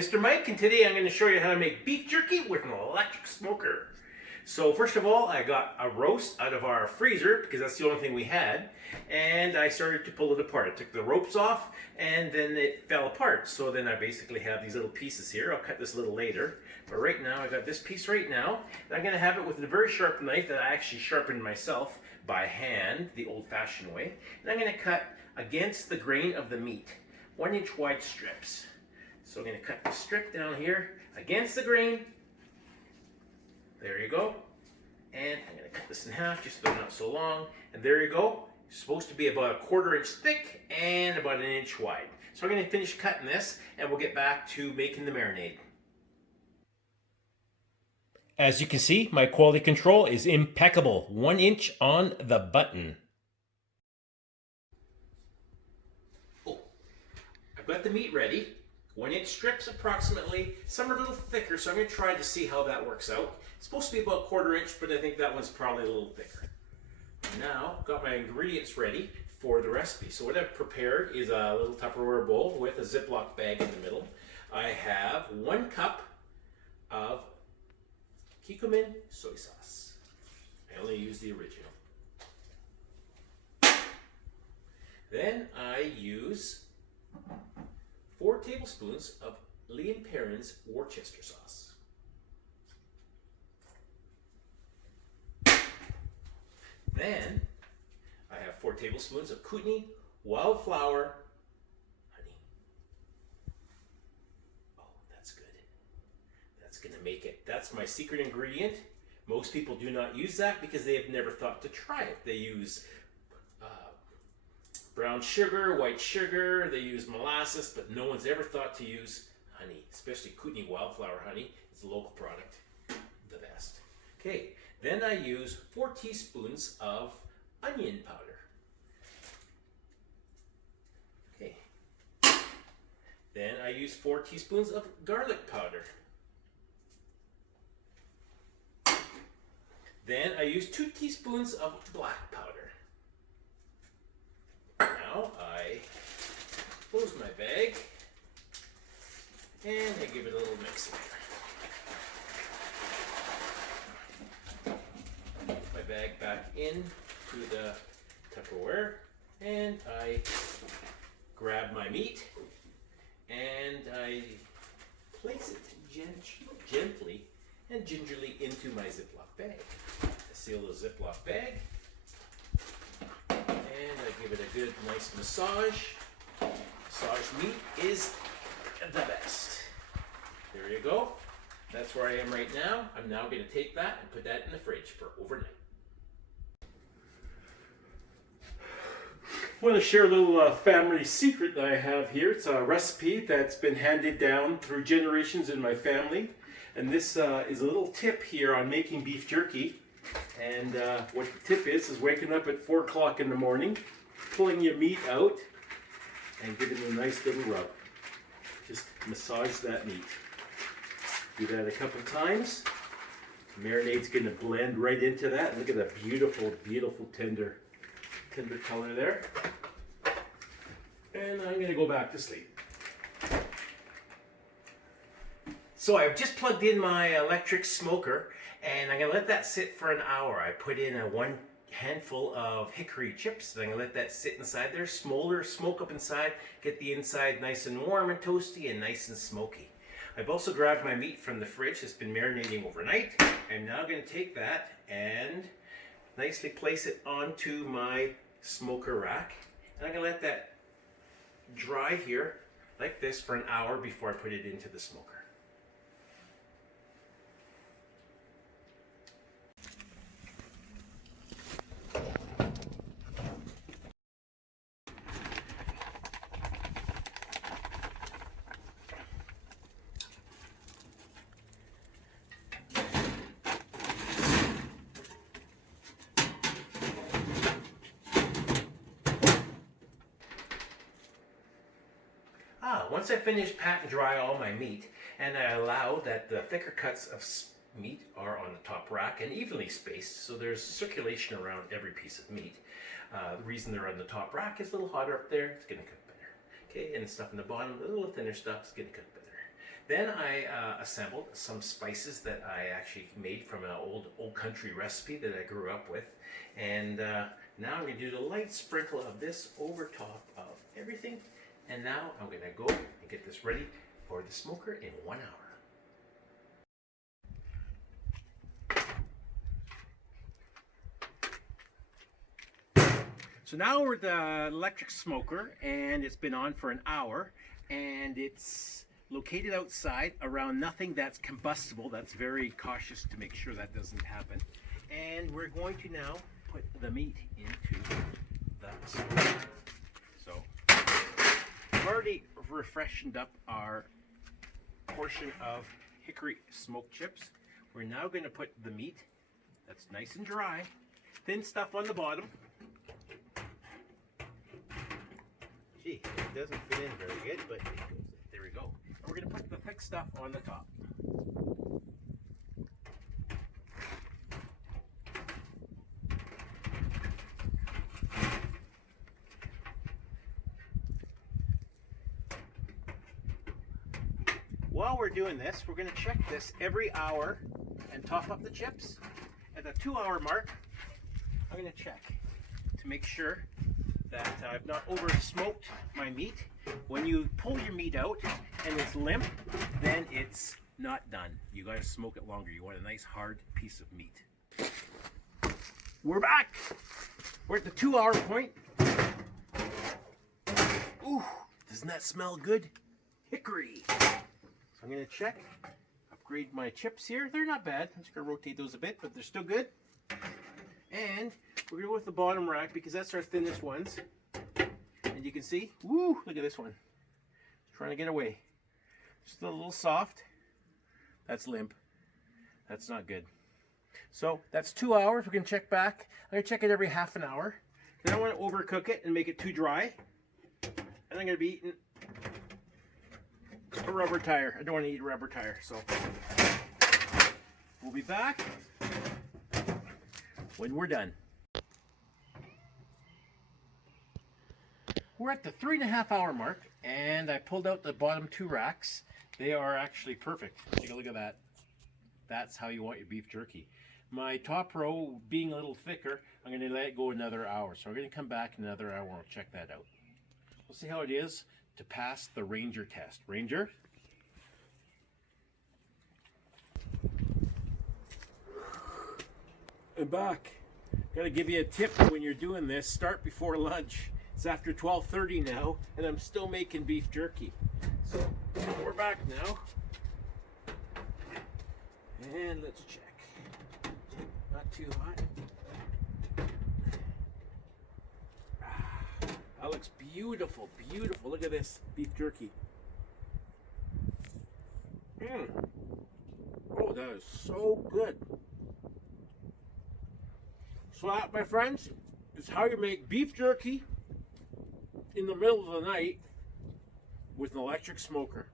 Mr. Mike, and today I'm going to show you how to make beef jerky with an electric smoker. So first of all, I got a roast out of our freezer because that's the only thing we had, and I started to pull it apart. I took the ropes off and then it fell apart. So then I basically have these little pieces here. I'll cut this a little later, but right now I got this piece right now, and I'm going to have it with a very sharp knife that I actually sharpened myself by hand, the old-fashioned way. And I'm going to cut against the grain of the meat, 1-inch wide strips. So I'm going to cut the strip down here against the grain. There you go. And I'm going to cut this in half just so they're not so long. And there you go. It's supposed to be about 1/4 inch thick and about 1 inch wide. So I'm going to finish cutting this and we'll get back to making the marinade. As you can see, my quality control is impeccable. 1 inch on the button. Oh, I've got the meat ready. 1-inch strips approximately. Some are a little thicker, so I'm going to try to see how that works out. It's supposed to be about 1/4 inch, but I think that one's probably a little thicker. Now, got my ingredients ready for the recipe. So what I've prepared is a little Tupperware bowl with a Ziploc bag in the middle. I have 1 cup of Kikkoman soy sauce. I only use the original. Then I use 4 tablespoons of Lee & Perrins Worcester sauce. Then I have 4 tablespoons of Kootenai wildflower honey. Oh, that's good. That's going to make it. That's my secret ingredient. Most people do not use that because they have never thought to try it. They use brown sugar, white sugar, they use molasses, but no one's ever thought to use honey, especially Kootenai wildflower honey. It's a local product, the best. Okay, then I use 4 teaspoons of onion powder. Okay, then I use 4 teaspoons of garlic powder. Then I use 2 teaspoons of black powder. Now I close my bag and I give it a little mix there. Put my bag back in to the Tupperware and I grab my meat and I place it gently and gingerly into my Ziploc bag. I seal the Ziploc bag. And I give it a good, nice massage. Massage meat is the best. There you go. That's where I am right now. I'm now going to take that and put that in the fridge for overnight. I want to share a little family secret that I have here. It's a recipe that's been handed down through generations in my family. And this is a little tip here on making beef jerky. And what the tip is waking up at 4 o'clock in the morning, pulling your meat out, and giving it a nice little rub. Just massage that meat. Do that a couple times. The marinade's going to blend right into that. Look at that beautiful, beautiful tender color there. And I'm going to go back to sleep. So I've just plugged in my electric smoker, and I'm going to let that sit for an hour. I put in 1 handful of hickory chips, and I'm going to let that sit inside there, smolder, smoke up inside, get the inside nice and warm and toasty and nice and smoky. I've also grabbed my meat from the fridge that's been marinating overnight. I'm now going to take that and nicely place it onto my smoker rack. And I'm going to let that dry here like this for an hour before I put it into the smoker. Once I finish pat and dry all my meat, and I allow that the thicker cuts of meat are on the top rack and evenly spaced, so there's circulation around every piece of meat. The reason they're on the top rack is a little hotter up there, it's going to cook better. Okay, and the stuff in the bottom, a little thinner stuff, is going to cook better. Then I assembled some spices that I actually made from an old country recipe that I grew up with. And now I'm going to do the light sprinkle of this over top of everything. And now I'm going to go and get this ready for the smoker in 1 hour. So now we're at the electric smoker, and it's been on for an hour, and it's located outside around nothing that's combustible. That's very cautious to make sure that doesn't happen. And we're going to now put the meat into the smoker. So I've already refreshened up our portion of hickory smoked chips. We're now going to put the meat that's nice and dry, thin stuff on the bottom. Gee, it doesn't fit in very good, but there we go. And we're going to put the thick stuff on the top. While we're doing this, we're going to check this every hour and top up the chips. At the 2 hour mark, I'm going to check to make sure that I've not over smoked my meat. When you pull your meat out and it's limp, then it's not done. You got to smoke it longer. You want a nice hard piece of meat. We're back. We're at the 2 hour point. Ooh, doesn't that smell good? Hickory. So I'm going to check, upgrade my chips here. They're not bad. I'm just going to rotate those a bit, but they're still good. And we're going to go with the bottom rack because that's our thinnest ones. And you can see, woo, look at this one. It's trying to get away. Still a little soft. That's limp. That's not good. So that's 2 hours. We're going to check back. I'm going to check it every half an hour. Then I want to overcook it and make it too dry. And I'm going to be eating a rubber tire. I don't want to eat a rubber tire. So we'll be back when we're done. We're at the 3.5 hour mark, and I pulled out the bottom 2 racks. They are actually perfect. Take a look at that. That's how you want your beef jerky. My top row being a little thicker, I'm going to let it go another hour. So I'm going to come back in another hour and we'll check that out. We'll see how it is to pass the Ranger test. Ranger? I'm back. Got to give you a tip when you're doing this. Start before lunch. It's after 12:30 now, and I'm still making beef jerky. So we're back now. And let's check. Not too hot. That looks beautiful, beautiful. Look at this beef jerky. Oh, that is so good. So that, my friends, is how you make beef jerky in the middle of the night with an electric smoker.